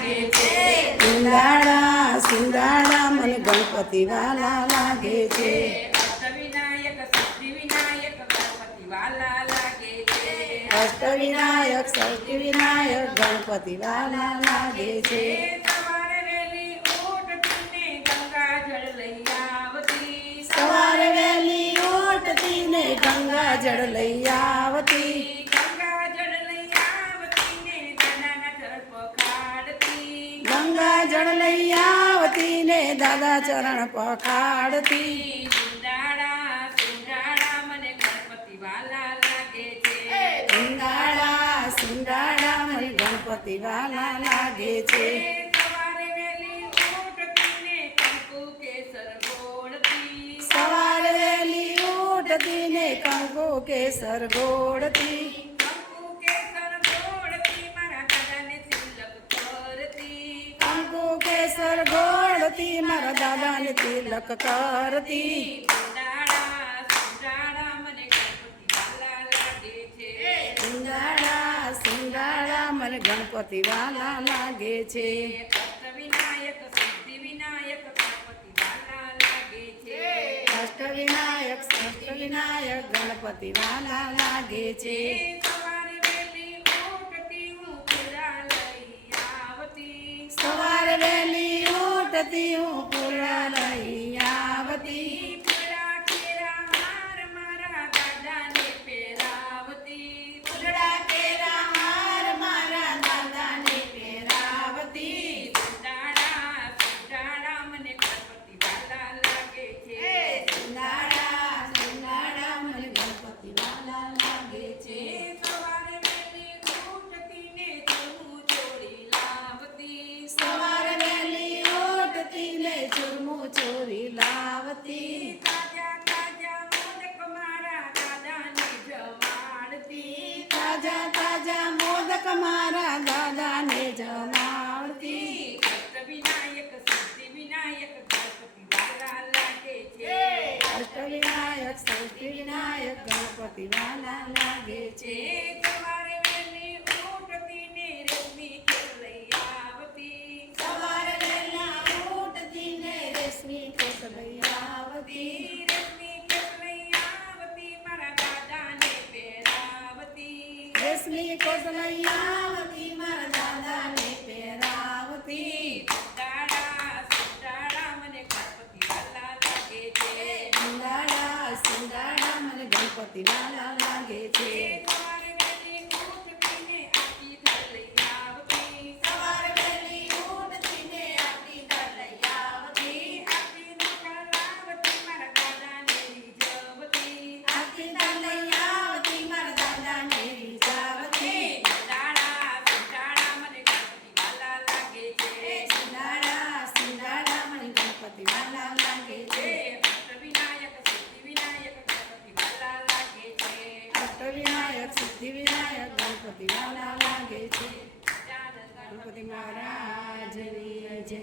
લાગે છે સિંગાડા સિંગાડા મને ગણપતિ વાલા લાગે છે અષ્ટવિનાયક સિદ્ધિ વિનાયક ગણપતિ વાલા લાગે છે અષ્ટવિનાયક સષ્ટિ વિનાયક ગણપતિ વાલા લાગે છે સવારે વહેલી ઉઠતીને ગંગા જળ લઈ આવતી સવારે વહેલી ઉઠતી ને ગંગા જળ લઈ આવતી ગંગા જળ લઈ આવતી ને દાદાના ચરણ પખાડતી ગંગા જળ લઈ આવતી ને દાદા ચરણ પખાડતી સુંડાળા સુંડાળા મને ગણપતિ વાલા લાગે છે સિંગાડા સિંગાડા મને ગણપતિ વાલા લાગે છે સવારે વહેલી ઉઠતીને કંકુ કેસર ગોળતી સવારે વહેલી ઉઠતી ને કંકુ કેસર ગોળતી કંકુ કેસર ગોળતી મારા દાદાને તિલક કરતી કંકુ કેસર ગોળતી મારા દાદાને તિલક કરતી સુંડાળા સુંડાળા મને ગણપતિ વાલા લાગે છે સિંગાડા સિંગાડા મને ગણપતિ વાલા લાગે છે અષ્ટવિનાયક સિદ્ધિ વિનાયક ગણપતિ વાલા લાગે છે અષ્ટવિનાયક સષ્ટવિનાયક ગણપતિ વાલા લાગે છે સવારે વહેલી ઉઠતી હું પૂરા લઈ આવતી સવારે વહેલી ઉઠતી હું પૂરા લઈ આવતી પૂરા કેરા હાર મારા દાદાને પહેરાવતી ફૂલડા કેરા હાર મારા દાદાને પહેરાવતી સુંડાળા સુંડાળા મને ગણપતિ વાલા લાગે છે સિંગાડા સિંગાડા મને ગણપતિ વાલા લાગે છે સવારે વહેલી ઉઠતીને ચૂરમું ચોળી લાવતી સવારે વહેલી ઉઠતી ને ચૂરમું ચોરી લાવતી તાજા તાજા મોદક મારા દાદાને જમાડતી તાજા તાજા મોદક મારા દાદાને જમાડતી અષ્ટવિનાયક સિદ્ધિ વિનાયક ગણપતિ વાલા લાગે છે અષ્ટવિનાયક સષ્ટિ વિનાયક ગણપતિ વાલા લાગે છે સવારે વહેલી ઉઠતીને રેશમી કેળ લઈ આવતી સવારે વહેલા ઉઠતી ને રેશમી કોટ લઈ આવતી રેશમી કેળ લઈ આવતી મારા દાદાને પહેરાવતી રેશમી કોટ લઈ આવતી મારા દાદાને પહેરાવતી સુંડાળા સુંડાળા મને ગણપતિ વાલા લાગે છે સિંગાડા સિંગાડા મને ગણપતિ વાલા લાગે છે સવારે વહેલી ઉઠતીને આરતી થાળ લઈ આવતી સવારે વહેલી ઉઠતી ને આરતી થાળ લઈ આવતી આરતીનું કરાવતી મારા દાદાને રીઝવતી આરતી થાળ લઈ આવતી મારા દાદાને રીઝાવતી સુંડાળા સુંડાળા મને ગણપતિ વાલા લાગે છે સિંગાડા સિંગાડા મને ગણપતિ વાલા લાગે છે અષ્ટવિનાયક સિદ્ધિ વિનાયક ગણપતિ વાલા લાગે છે અષ્ટવિનાયક સિદ્ધિ વિનાયક ગણપતિ વાલા લાગે છે ચાલ ગણપતિ ગણપતિ મહારાજની જય